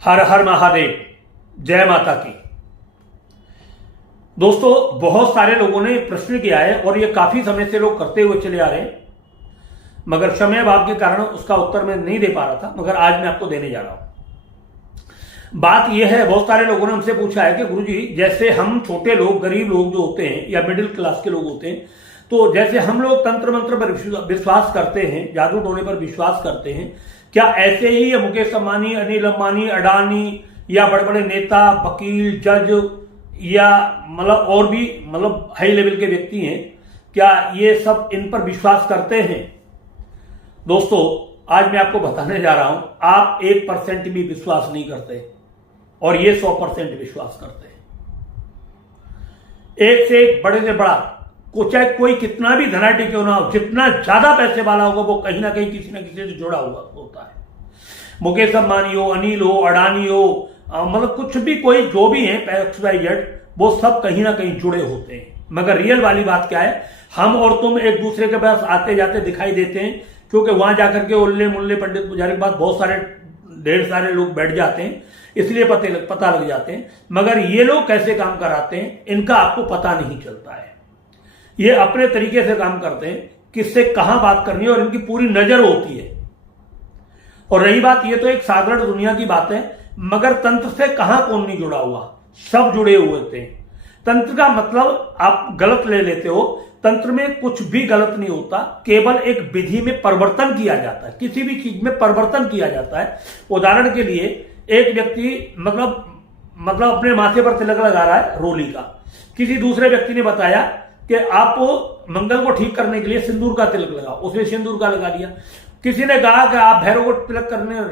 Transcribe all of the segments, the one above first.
हर हर महादेव, जय माता की। दोस्तों, बहुत सारे लोगों ने प्रश्न किया है और ये काफी समय से लोग करते हुए चले आ रहे हैं, मगर समय अभाव के कारण उसका उत्तर मैं नहीं दे पा रहा था, मगर आज मैं आपको देने जा रहा हूं। बात यह है, बहुत सारे लोगों ने हमसे पूछा है कि गुरुजी, जैसे हम छोटे लोग, गरीब लोग जो होते हैं या मिडिल क्लास के लोग होते हैं, तो जैसे हम लोग तंत्र मंत्र पर विश्वास करते हैं, जादू टोने पर विश्वास करते हैं, क्या ऐसे ही ये मुकेश अंबानी, अनिल अंबानी, अडानी या बड़े बड़े नेता, वकील, जज या मतलब और भी मतलब हाई लेवल के व्यक्ति हैं, क्या ये सब इन पर विश्वास करते हैं? दोस्तों, आज मैं आपको बताने जा रहा हूं, आप 1% भी विश्वास नहीं करते और ये 100% विश्वास करते हैं। एक से एक बड़े से बड़ा चाहे कोई कितना भी धनाढ्य क्यों ना हो, जितना ज्यादा पैसे वाला होगा, वो कहीं ना कहीं किसी ना किसी से जुड़ा हुआ होता है। मुकेश अंबानी हो, अनिल हो, अडानी हो, मतलब कुछ भी, कोई जो भी है XYZ, वो सब कहीं ना कहीं जुड़े होते हैं। मगर रियल वाली बात क्या है, हम और तुम एक दूसरे के पास आते जाते दिखाई देते हैं, क्योंकि वहां जाकर के उल्ले मुल्ले पंडित पुजारी के पास बहुत सारे ढेर सारे लोग बैठ जाते हैं, इसलिए पता लग जाते हैं। मगर ये लोग कैसे काम कराते हैं, इनका आपको पता नहीं चलता है। ये अपने तरीके से काम करते हैं, किससे कहां बात करनी है, और इनकी पूरी नजर होती है। और रही बात, ये तो एक साधारण दुनिया की बात है, मगर तंत्र से कहां कौन नहीं जुड़ा हुआ, सब जुड़े हुए थे। तंत्र का मतलब आप गलत ले लेते हो, तंत्र में कुछ भी गलत नहीं होता, केवल एक विधि में परिवर्तन किया जाता है, किसी भी चीज में परिवर्तन किया जाता है। उदाहरण के लिए, एक व्यक्ति मतलब अपने माथे पर तिलक लगा रहा है रोली का, किसी दूसरे व्यक्ति ने बताया कि आप मंगल को ठीक करने के लिए सिंदूर का तिलक लगाओ, उसने सिंदूर का लगा दिया। किसी ने कहा कि आप भैरव को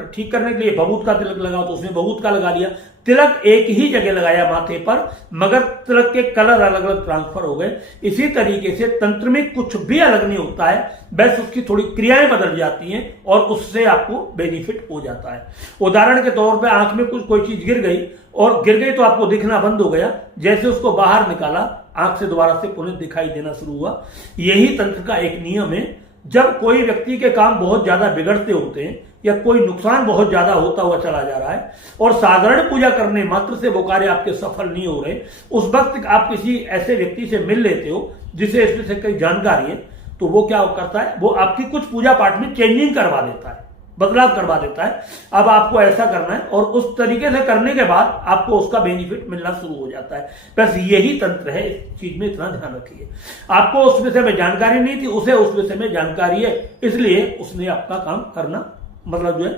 ठीक करने के लिए भभूत का तिलक लगाओ, तो उसने भभूत का लगा दिया। तिलक एक ही जगह लगाया माथे पर, मगर तिलक के कलर अलग अलग ट्रांसफर हो गए। इसी तरीके से तंत्र में कुछ भी अलग नहीं होता है, बस उसकी थोड़ी क्रियाएं बदल जाती हैं और उससे आपको बेनिफिट हो जाता है। उदाहरण के तौर पर आंख में कोई चीज गिर गई, और गिर गई तो आपको दिखना बंद हो गया, जैसे उसको बाहर निकाला, आंख से दोबारा से पुनः दिखाई देना शुरू हुआ। यही तंत्र का एक नियम है। जब कोई व्यक्ति के काम बहुत ज्यादा बिगड़ते होते हैं या कोई नुकसान बहुत ज्यादा होता हुआ चला जा रहा है और साधारण पूजा करने मात्र से वो कार्य आपके सफल नहीं हो रहे, उस वक्त आप किसी ऐसे व्यक्ति से मिल लेते हो जिसे इसमें से कई जानकारी है, तो वो क्या करता है, वो आपकी कुछ पूजा पाठ में चेंजिंग करवा देता है, बदलाव करवा देता है। अब आपको ऐसा करना है, और उस तरीके से करने के बाद आपको उसका बेनिफिट मिलना शुरू हो जाता है। बस यही तंत्र है, इस चीज में इतना ध्यान रखिए। आपको उस विषय में जानकारी नहीं थी, उसे उस विषय में जानकारी है, इसलिए उसने अपना काम करना मतलब जो है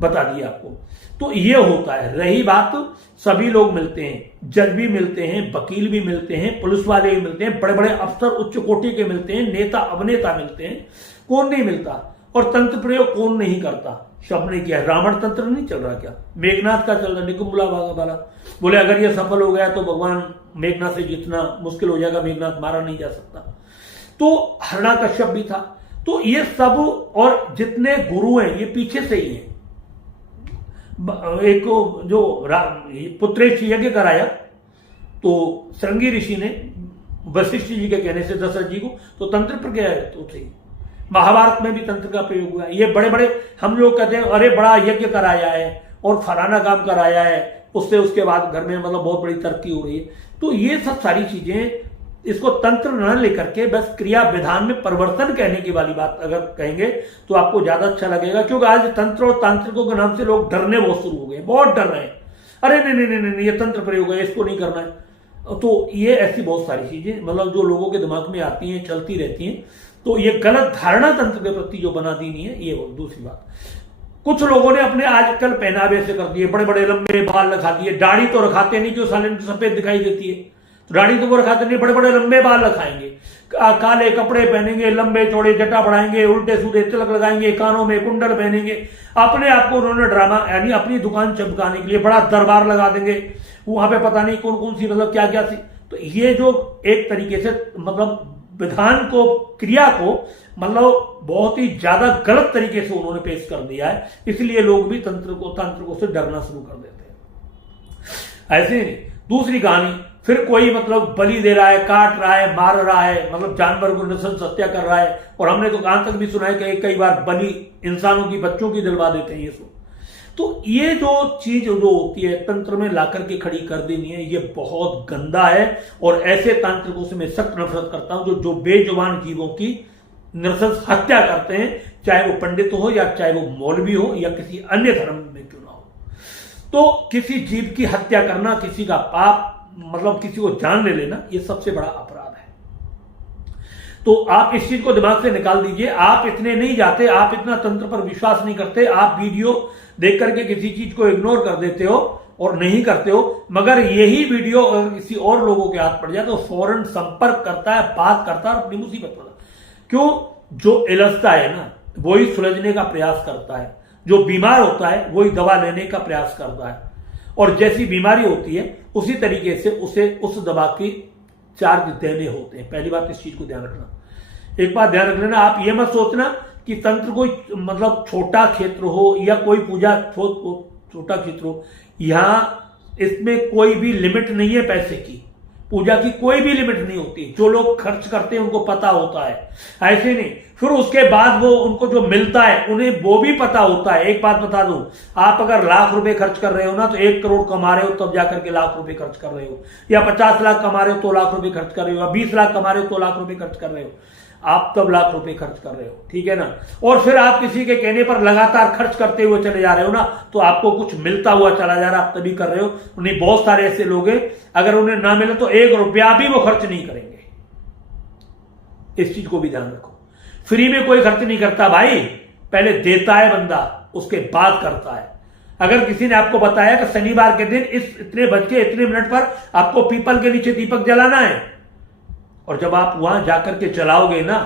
बता दिया आपको। तो ये होता है। रही बात, सभी लोग मिलते हैं, जज भी मिलते हैं, वकील भी मिलते हैं, पुलिस वाले भी मिलते हैं, बड़े बड़े अफसर उच्च कोटि के मिलते हैं, नेता अभिनेता मिलते हैं, कौन नहीं मिलता? और तंत्र प्रयोग कौन नहीं करता? सबने किया। रावण तंत्र नहीं चल रहा क्या? मेघनाथ का चल रहा, निकुंभला वाला बोले अगर ये सफल हो गया तो भगवान मेघनाथ से जितना मुश्किल हो जाएगा, मेघनाथ मारा नहीं जा सकता। तो हिरण्यकश्यप भी था। तो ये सब और जितने गुरु हैं ये पीछे से ही हैं। एक जो पुत्रेश यज्ञ कराया, तो श्रृंगी ऋषि ने वशिष्ठ जी के कहने से दशरथ जी को तो तंत्र पर गया है, तो थे। महाभारत में भी तंत्र का प्रयोग हुआ। ये बड़े बड़े हम लोग कहते हैं अरे बड़ा यज्ञ कराया है और फलाना काम कराया है, उससे उसके बाद घर में मतलब बहुत बड़ी तरक्की हो रही है। तो ये सब सारी चीजें, इसको तंत्र न लेकर के बस क्रिया विधान में परिवर्तन कहने की वाली बात अगर कहेंगे तो आपको ज्यादा अच्छा लगेगा। क्योंकि आज तंत्र और तांत्रिकों के नाम से लोग डरने बहुत शुरू हो गए, बहुत डर रहे हैं। अरे नहीं नहीं नहीं, ये तंत्र प्रयोग है, इसको नहीं करना है। तो ये ऐसी बहुत सारी चीजें मतलब जो लोगों के दिमाग में आती हैं, चलती रहती हैं। तो ये गलत धारणा तंत्र के प्रति जो बना दी नहीं है, ये दूसरी बात। कुछ लोगों ने अपने आजकल पहनावे से कर दिए, बड़े बड़े लंबे बाल रखा दिए। दाढ़ी तो रखाते नहीं, जो साले सफेद दिखाई देती है, तो दाढ़ी तो वो रखाते नहीं, बड़े बड़े लंबे बाल रखाएंगे, काले कपड़े पहनेंगे, लंबे चौड़े जटा बढ़ाएंगे, उल्टे सीधे तिलक लगाएंगे, कानों में कुंडल पहनेंगे। अपने आप को उन्होंने ड्रामा यानी अपनी दुकान चमकाने के लिए बड़ा दरबार लगा देंगे, वहां पे पता नहीं कौन कौन सी मतलब क्या क्या सी। तो ये जो एक तरीके से मतलब विधान को, क्रिया को मतलब बहुत ही ज्यादा गलत तरीके से उन्होंने पेश कर दिया है, इसलिए लोग भी तांत्रिकों से डरना शुरू कर देते हैं। ऐसे नहीं। दूसरी कहानी, फिर कोई मतलब बलि दे रहा है, काट रहा है, मार रहा है, मतलब जानवर को नृशंस हत्या कर रहा है। और हमने तो कहां तक भी सुना है कि कई बार बलि इंसानों की, बच्चों की दिलवा देते हैं ये सब। तो ये जो चीज जो होती है तंत्र में लाकर के खड़ी कर देनी है, ये बहुत गंदा है। और ऐसे तांत्रिकों से मैं सख्त नफरत करता हूं जो बेजुबान जीवों की नृशंस हत्या करते हैं, चाहे वो पंडित हो या चाहे वो मौलवी हो या किसी अन्य धर्म में क्यों ना हो। तो किसी जीव की हत्या करना, किसी का पाप, मतलब किसी को जान ले लेना, ये सबसे बड़ा अपराध है। तो आप इस चीज को दिमाग से निकाल दीजिए। आप इतने नहीं जाते, आप इतना तंत्र पर विश्वास नहीं करते, आप वीडियो देख करके किसी चीज को इग्नोर कर देते हो और नहीं करते हो। मगर यही वीडियो अगर किसी और लोगों के हाथ पड़ जाए तो फौरन संपर्क करता है, बात करता है और अपनी मुसीबत होता है। क्यों? जो इलझता है ना वही सुलझने का प्रयास करता है, जो बीमार होता है वही दवा लेने का प्रयास करता है, और जैसी बीमारी होती है उसी तरीके से उसे उस दवा की चार्ज देने होते हैं। पहली बात इस चीज को ध्यान रखना। एक बात ध्यान रख लेना, आप ये मत सोचना कि तंत्र कोई मतलब छोटा क्षेत्र हो या कोई पूजा छोटा क्षेत्र हो। यहां इसमें कोई भी लिमिट नहीं है, पैसे की पूजा की कोई भी लिमिट नहीं होती। जो लोग खर्च करते हैं उनको पता होता है, ऐसे नहीं। फिर उसके बाद वो उनको जो मिलता है उन्हें वो भी पता होता है। एक बात बता दूं, आप अगर लाख रुपए खर्च कर रहे हो ना तो 1 करोड़ कमा रहे हो तब जाकर के लाख रुपए खर्च कर रहे हो, या 50 लाख कमा रहे हो तो लाख रुपए खर्च कर रहे हो, या 20 लाख कमा रहे हो तो लाख रुपए खर्च कर रहे हो, आप तब लाख रुपए खर्च कर रहे हो, ठीक है ना। और फिर आप किसी के कहने पर लगातार खर्च करते हुए चले जा रहे हो ना तो आपको कुछ मिलता हुआ चला जा रहा है, आप तभी कर रहे हो। उन्हें बहुत सारे ऐसे लोग हैं, अगर उन्हें ना मिले तो 1 रुपया भी वो खर्च नहीं करेंगे। इस चीज को भी ध्यान रखो। फ्री में कोई खर्च नहीं करता भाई, पहले देता है बंदा, उसके बाद करता है। अगर किसी ने आपको बताया कि शनिवार के दिन इस इतने बज के इतने मिनट पर आपको पीपल के नीचे दीपक जलाना है, और जब आप वहां जाकर के जलाओगे ना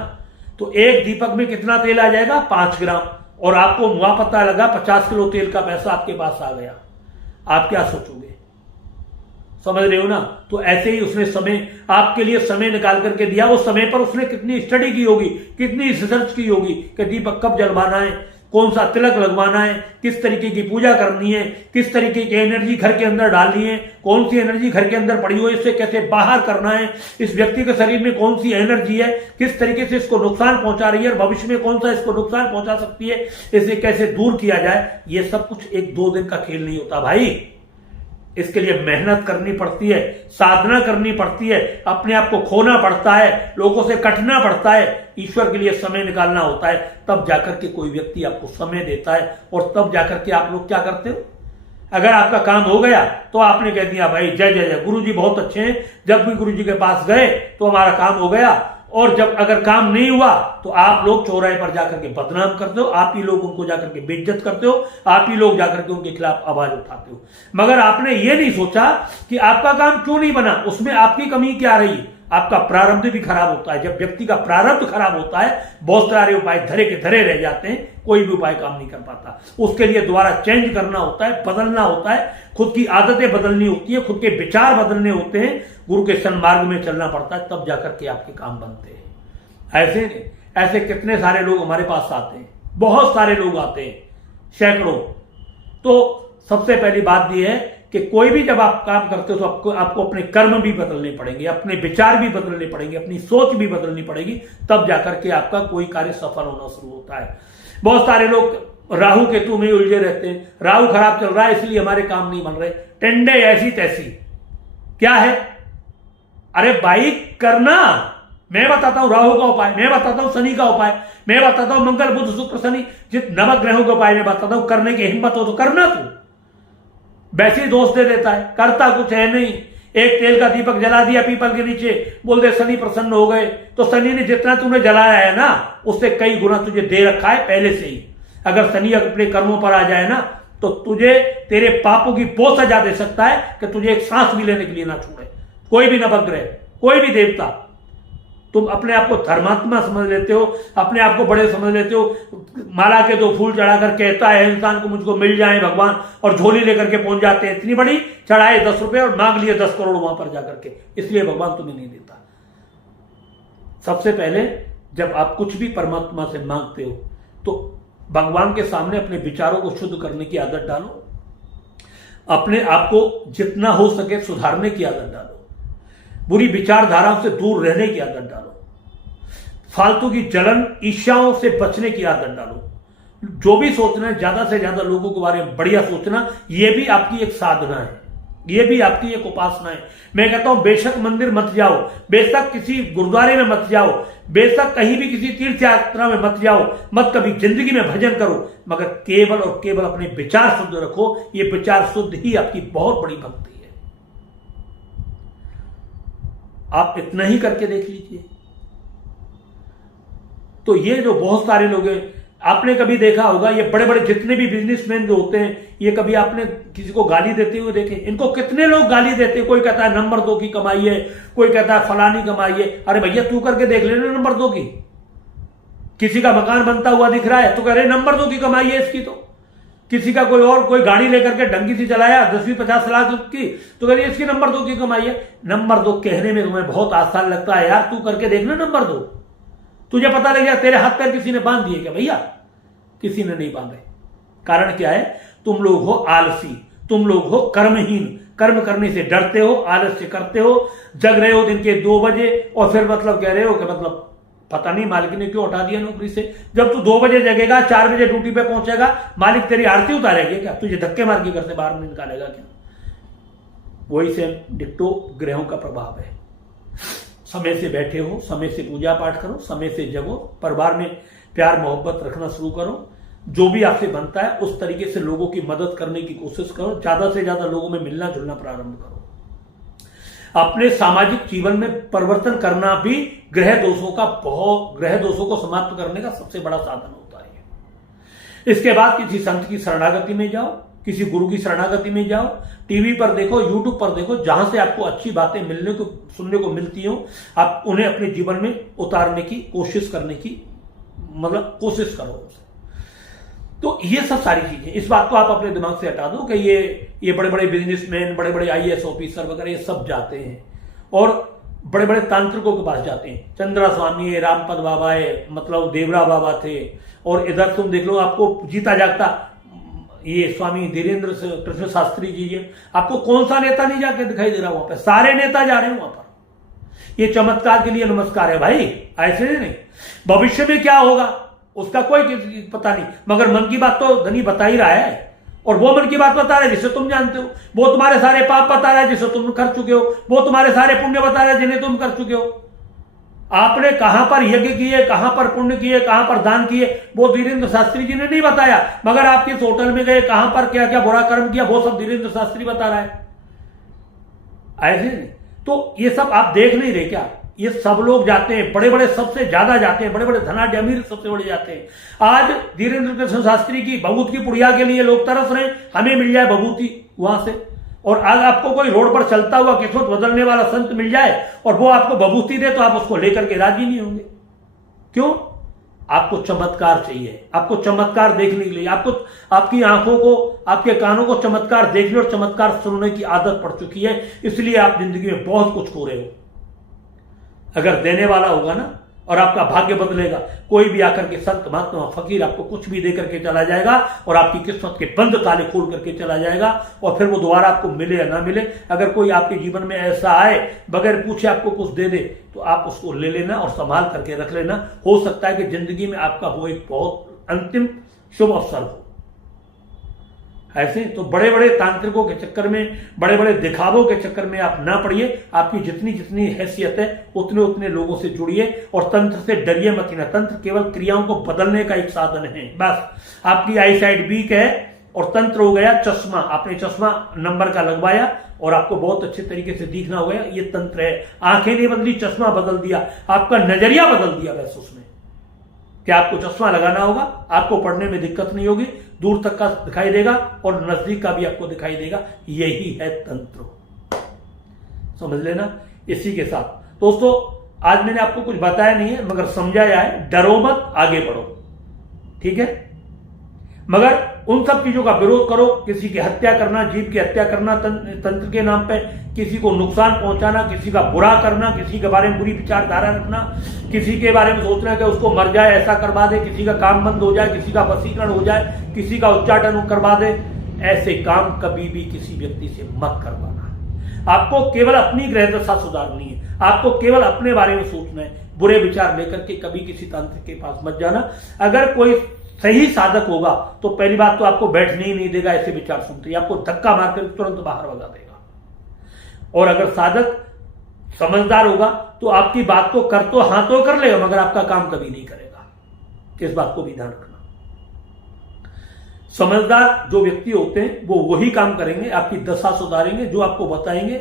तो एक दीपक में कितना तेल आ जाएगा? 5 ग्राम। और आपको वहां पता लगा 50 किलो तेल का पैसा आपके पास आ गया, आप क्या सोचोगे? समझ रहे हो ना। तो ऐसे ही उसने समय आपके लिए समय निकाल करके दिया। उस समय पर उसने कितनी स्टडी की होगी, कितनी रिसर्च की होगी कि दीपक कब जलवाना है, कौन सा तिलक लगवाना है, किस तरीके की पूजा करनी है, किस तरीके की एनर्जी घर के अंदर डालनी है, कौन सी एनर्जी घर के अंदर पड़ी हुई है इससे कैसे बाहर करना है, इस व्यक्ति के शरीर में कौन सी एनर्जी है, किस तरीके से इसको नुकसान पहुंचा रही है और भविष्य में कौन सा इसको नुकसान पहुंचा सकती है, इसे कैसे दूर किया जाए। ये सब कुछ 1-2 दिन का खेल नहीं होता भाई। इसके लिए मेहनत करनी पड़ती है, साधना करनी पड़ती है, अपने आप को खोना पड़ता है, लोगों से कटना पड़ता है, ईश्वर के लिए समय निकालना होता है। तब जाकर के कोई व्यक्ति आपको समय देता है और तब जाकर के आप लोग क्या करते हो। अगर आपका काम हो गया तो आपने कह दिया भाई जय जय जय, गुरुजी बहुत अच्छे हैं, जब भी गुरुजी के पास गए तो हमारा काम हो गया। और जब अगर काम नहीं हुआ तो आप लोग चौराहे पर जाकर के बदनाम करते हो, आप ही लोग उनको जाकर के बेइज्जत करते हो, आप ही लोग जाकर के उनके खिलाफ आवाज उठाते हो। मगर आपने ये नहीं सोचा कि आपका काम क्यों नहीं बना, उसमें आपकी कमी क्या रही। आपका प्रारब्ध भी खराब होता है। जब व्यक्ति का प्रारब्ध खराब होता है बहुत सारे उपाय धरे के धरे रह जाते हैं, कोई भी उपाय काम नहीं कर पाता। उसके लिए दोबारा चेंज करना होता है, बदलना होता है, खुद की आदतें बदलनी होती है, खुद के विचार बदलने होते हैं, गुरु के सन्मार्ग में चलना पड़ता है, तब जाकर के आपके काम बनते हैं। ऐसे कितने सारे लोग हमारे पास आते हैं, बहुत सारे लोग आते हैं, सैकड़ों। तो सबसे पहली बात यह है कि कोई भी जब आप काम करते हो तो आपको अपने कर्म भी बदलने पड़ेंगे, अपने विचार भी बदलने पड़ेंगे, अपनी सोच भी बदलनी पड़ेगी, तब जाकर के आपका कोई कार्य सफल होना शुरू होता है। बहुत सारे लोग राहु केतु में उलझे रहते हैं, राहु खराब चल रहा है इसलिए हमारे काम नहीं बन रहे, टेंडे ऐसी तैसी। क्या है? अरे भाई करना, मैं बताता हूं राहु का उपाय, मैं बताता हूं शनि का उपाय, मैं बताता हूं मंगल बुध शुक्र शनि जित नवग्रहों का उपाय मैं बताता हूं। करने की हिम्मत हो तो करना। तू वैसे ही दोष दे देता है, करता कुछ है नहीं। एक तेल का दीपक जला दिया पीपल के नीचे, बोल दे शनि प्रसन्न हो गए। तो शनि ने जितना तूने जलाया है ना उससे कई गुना तुझे दे रखा है पहले से ही। अगर शनि अपने कर्मों पर आ जाए ना तो तुझे तेरे पापों की वो सजा दे सकता है कि तुझे एक सांस भी लेने के लिए ना छोड़े। कोई भी नवग्रह, कोई भी देवता। तुम अपने आप को धर्मात्मा समझ लेते हो, अपने आप को बड़े समझ लेते हो। माला के 2 फूल चढ़ाकर कहता है इंसान को मुझको मिल जाए भगवान, और झोली लेकर के पहुंच जाते हैं इतनी बड़ी, चढ़ाए 10 रुपए और मांग लिए 10 करोड़ वहां पर जाकर के, इसलिए भगवान तुम्हें नहीं देता। सबसे पहले जब आप कुछ भी परमात्मा से मांगते हो तो भगवान के सामने अपने विचारों को शुद्ध करने की आदत डालो, अपने आप को जितना हो सके सुधारने की आदत डालो, बुरी विचारधाराओं से दूर रहने की आदत डालो, फालतू की जलन ईर्ष्याओं से बचने की आदत डालो, जो भी सोचना है ज्यादा से ज्यादा लोगों के बारे में बढ़िया सोचना, ये भी आपकी एक साधना है, ये भी आपकी एक उपासना है। मैं कहता हूं बेशक मंदिर मत जाओ, बेशक किसी गुरुद्वारे में मत जाओ, बेशक कहीं भी किसी तीर्थ यात्रा में मत जाओ, मत कभी जिंदगी में भजन करो, मगर केवल और केवल अपने विचार शुद्ध रखो। ये विचार शुद्ध ही आपकी बहुत बड़ी भक्ति है। आप इतना ही करके देख लीजिए। तो ये जो बहुत सारे लोग हैं, आपने कभी देखा होगा ये बड़े बड़े जितने भी बिजनेसमैन जो होते हैं, ये कभी आपने किसी को गाली देते हुए देखे? इनको कितने लोग गाली देते हैं। कोई कहता है नंबर 2 की कमाई है, कोई कहता है फलानी कमाई है। अरे भैया तू करके देख लेना नंबर 2 की। किसी का मकान बनता हुआ दिख रहा है तो कह रहे नंबर 2 की कमाई है इसकी। तो किसी का कोई गाड़ी लेकर के ढंगी से चलाया 10-50 लाख की, तो कह रही इसकी नंबर 2 की कमाई है। नंबर 2 कहने में तुम्हें बहुत आसान लगता है यार, तू करके देखना नंबर 2। तुझे पता लग गया तेरे हाथ पैर किसी ने बांध दिए क्या? भैया किसी ने नहीं बांधे। कारण क्या है? तुम लोग हो आलसी, तुम लोग हो कर्महीन, कर्म करने से डरते हो, आलस्य करते हो, जग रहे हो दिन के 2 बजे और फिर मतलब कह रहे हो कि मतलब पता नहीं मालिक ने क्यों हटा दिया नौकरी से। जब तू 2 बजे जगेगा, 4 बजे ड्यूटी पे पहुंचेगा, मालिक तेरी आरती उतारेगी क्या? तुझे धक्के मार के घर से बाहर नहीं निकालेगा क्या? वही से डिट्टो ग्रहों का प्रभाव है। समय से बैठे हो, समय से पूजा पाठ करो, समय से जगो, परिवार में प्यार मोहब्बत रखना शुरू करो, जो भी आपसे बनता है उस तरीके से लोगों की मदद करने की कोशिश करो, ज्यादा से ज्यादा लोगों में मिलना जुलना प्रारंभ करो। अपने सामाजिक जीवन में परिवर्तन करना भी ग्रह दोषों को समाप्त करने का सबसे बड़ा साधन होता है। इसके बाद किसी संत की शरणागति में जाओ, किसी गुरु की शरणागति में जाओ, टीवी पर देखो, यूट्यूब पर देखो, जहां से आपको अच्छी बातें मिलने को सुनने को मिलती हो, आप उन्हें अपने जीवन में उतारने की कोशिश करने की कोशिश करो उसे। तो ये सब सारी चीजें, इस बात को आप अपने दिमाग से हटा दो कि ये बड़े बड़े बिजनेसमैन, बड़े बड़े IAS ऑफिसर वगैरह ये सब जाते हैं और बड़े बड़े तांत्रिकों के पास जाते हैं। चंद्रा स्वामी है, रामपद बाबा है, मतलब देवरा बाबा थे, और इधर तुम देख लो आपको जीता जागता ये स्वामी धीरेन्द्र कृष्ण शास्त्री जी है, आपको कौन सा नेता नहीं जाके दिखाई दे रहा वहां पर? सारे नेता जा रहे हैं वहां पर। ये चमत्कार के लिए नमस्कार है भाई, ऐसे नहीं। भविष्य में क्या होगा उसका कोई पता नहीं, मगर मन की बात तो धनी बता ही रहा है, और वो मन की बात बता रहा है जिसे तुम जानते हो, वो तुम्हारे सारे पाप बता रहा है जिसे तुम कर चुके हो, वो तुम्हारे सारे पुण्य बता रहा है जिन्हें तुम कर चुके हो। आपने कहां पर यज्ञ किए, कहां पर पुण्य किए, कहां पर दान किए, वो धीरेन्द्र शास्त्री जी ने नहीं बताया, मगर आप किस होटल में गए, कहां पर क्या क्या बुरा कर्म किया, वो सब धीरेन्द्र शास्त्री बता रहा है। ऐसे नहीं तो ये सब आप देख नहीं रहे क्या? ये सब लोग जाते हैं, बड़े बड़े सबसे ज्यादा जाते हैं, बड़े बड़े धनाढ्य अमीर सबसे बड़े जाते हैं। आज धीरेन्द्र कृष्ण शास्त्री की भभूत की पुड़िया के लिए लोग तरस रहे हैं, हमें मिल जाए भभूति वहां से। और आज आपको कोई रोड पर चलता हुआ किस्मत बदलने वाला संत मिल जाए और वो आपको भभूति दे, तो आप उसको लेकर के राजी नहीं होंगे। क्यों? आपको चमत्कार चाहिए, आपको चमत्कार देखने के लिए, आपको आपकी आंखों को, आपके कानों को चमत्कार देखने और चमत्कार सुनने की आदत पड़ चुकी है, इसलिए आप जिंदगी में बहुत कुछ खो रहे हो। अगर देने वाला होगा ना और आपका भाग्य बदलेगा, कोई भी आकर के संत महात्मा फकीर आपको कुछ भी दे करके चला जाएगा और आपकी किस्मत के बंद ताले खोल करके चला जाएगा, और फिर वो दोबारा आपको मिले या ना मिले, अगर कोई आपके जीवन में ऐसा आए बगैर पूछे आपको कुछ दे दे, तो आप उसको ले लेना और संभाल करके रख लेना। हो सकता है कि जिंदगी में आपका वो एक बहुत अंतिम शुभ अवसर हो। ऐसे तो बड़े बड़े तांत्रिकों के चक्कर में, बड़े बड़े दिखावों के चक्कर में आप ना पड़िए। आपकी जितनी जितनी हैसियत है उतने उतने लोगों से जुड़िए और तंत्र से डरिए मत ना। तंत्र केवल क्रियाओं को बदलने का एक साधन है बस। आपकी आई साइड वीक है और तंत्र हो गया चश्मा, आपने चश्मा नंबर का लगवाया और आपको बहुत अच्छे तरीके से दिखना हो गया, ये तंत्र है। आंखें नहीं बदली, चश्मा बदल दिया, आपका नजरिया बदल दिया बस उसने। क्या आपको चश्मा लगाना होगा, आपको पढ़ने में दिक्कत नहीं होगी, दूर तक का दिखाई देगा और नजदीक का भी आपको दिखाई देगा। यही है तंत्र, समझ लेना। इसी के साथ दोस्तों आज मैंने आपको कुछ बताया नहीं है मगर समझाया है, डरो मत, आगे बढ़ो, ठीक है। मगर उन सब चीजों का विरोध करो, किसी की हत्या करना, जीव की हत्या करना तंत्र के नाम पे, किसी को नुकसान पहुंचाना, किसी का बुरा करना, किसी के बारे में बुरी विचारधारा रखना, किसी के बारे में सोचना कि उसको मर जाए ऐसा करवा दे, किसी का काम बंद हो जाए, किसी का वशीकरण हो जाए, किसी का उच्चाटन करवा दे, ऐसे काम कभी भी किसी व्यक्ति से मत करवाना। आपको केवल अपनी ग्रह दशा सुधारनी है, आपको केवल अपने बारे में सोचना है। बुरे विचार लेकर के कभी किसी तांत्रिक के पास मत जाना। अगर कोई सही साधक होगा तो पहली बात तो आपको बैठने ही नहीं देगा ऐसे विचार सुनते ही, आपको धक्का मारकर तुरंत बाहर भगा देगा। और अगर साधक समझदार होगा तो आपकी बात को कर तो हाँ तो कर लेगा, मगर आपका काम कभी नहीं करेगा। इस बात को भी ध्यान रखना। समझदार जो व्यक्ति होते हैं वो वही काम करेंगे, आपकी दशा सुधारेंगे, जो आपको बताएंगे,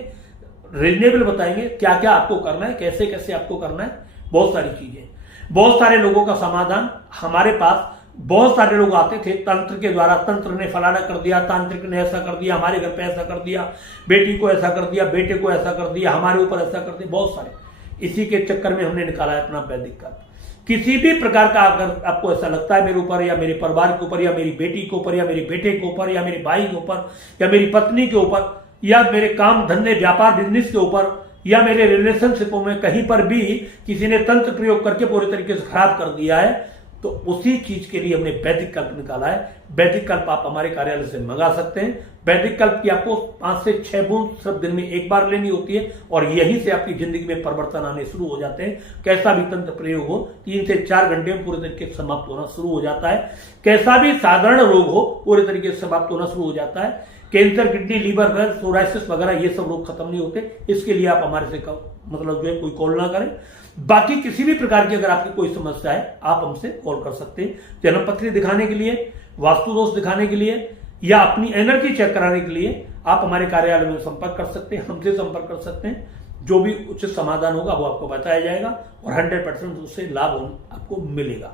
रीजनेबल बताएंगे क्या क्या आपको करना है, कैसे कैसे आपको करना है, बहुत सारी चीजें। बहुत सारे लोगों का समाधान हमारे पास, बहुत सारे लोग आते थे तंत्र के द्वारा, तंत्र ने फलाना कर दिया, तांत्रिक ने ऐसा कर दिया, हमारे घर पे ऐसा कर दिया, बेटी को ऐसा कर दिया, बेटे को ऐसा कर दिया, हमारे ऊपर ऐसा कर दिया, बहुत सारे। इसी के चक्कर में हमने निकाला है अपना वैदिक काल। किसी भी प्रकार का अगर आपको ऐसा लगता है मेरे ऊपर या मेरे परिवार के ऊपर या मेरी बेटी के ऊपर या मेरे बेटे के ऊपर या मेरे भाई के ऊपर या मेरी पत्नी के ऊपर या मेरे काम धंधे व्यापार बिजनेस के ऊपर या मेरे रिलेशनशिपों में कहीं पर भी किसी ने तंत्र प्रयोग करके पूरी तरीके से खराब कर दिया है, तो उसी चीज के लिए हमने वैदिक कल्प निकाला है। वैदिक कल्प आप हमारे कार्यालय से मंगा सकते हैं। वैदिक कल्प की आपको 5 से 6 बूंद सिर्फ दिन में एक बार लेनी होती है और यहीं से आपकी जिंदगी में परिवर्तन आने शुरू हो जाते हैं। कैसा भी तंत्र प्रयोग हो 3 से 4 घंटे में पूरे तरीके से समाप्त होना शुरू हो जाता है। कैसा भी साधारण रोग हो पूरे तरीके से समाप्त होना शुरू हो जाता है। कैंसर, किडनी, लीवर, सोराइसिस वगैरह ये सब रोग खत्म नहीं होते। इसके लिए आप हमारे से मतलब जो है कोई कॉल ना करें। बाकी किसी भी प्रकार की अगर आपकी कोई समस्या है आप हमसे कॉल कर सकते हैं। जन्मपत्री दिखाने के लिए, वास्तु दोष दिखाने के लिए या अपनी एनर्जी चेक कराने के लिए आप हमारे कार्यालय में संपर्क कर सकते हैं, हमसे संपर्क कर सकते हैं। जो भी उचित समाधान होगा वो आपको बताया जाएगा और 100% उससे लाभ आपको मिलेगा।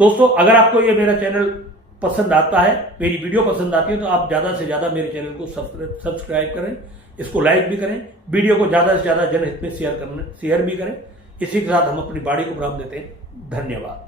दोस्तों, अगर आपको ये मेरा चैनल पसंद आता है, मेरी वीडियो पसंद आती है, तो आप ज्यादा से ज्यादा मेरे चैनल को सब्सक्राइब करें, इसको लाइक भी करें, वीडियो को ज्यादा से ज्यादा जनहित में शेयर भी करें। इसी के साथ हम अपनी बाड़ी को विराम देते हैं। धन्यवाद।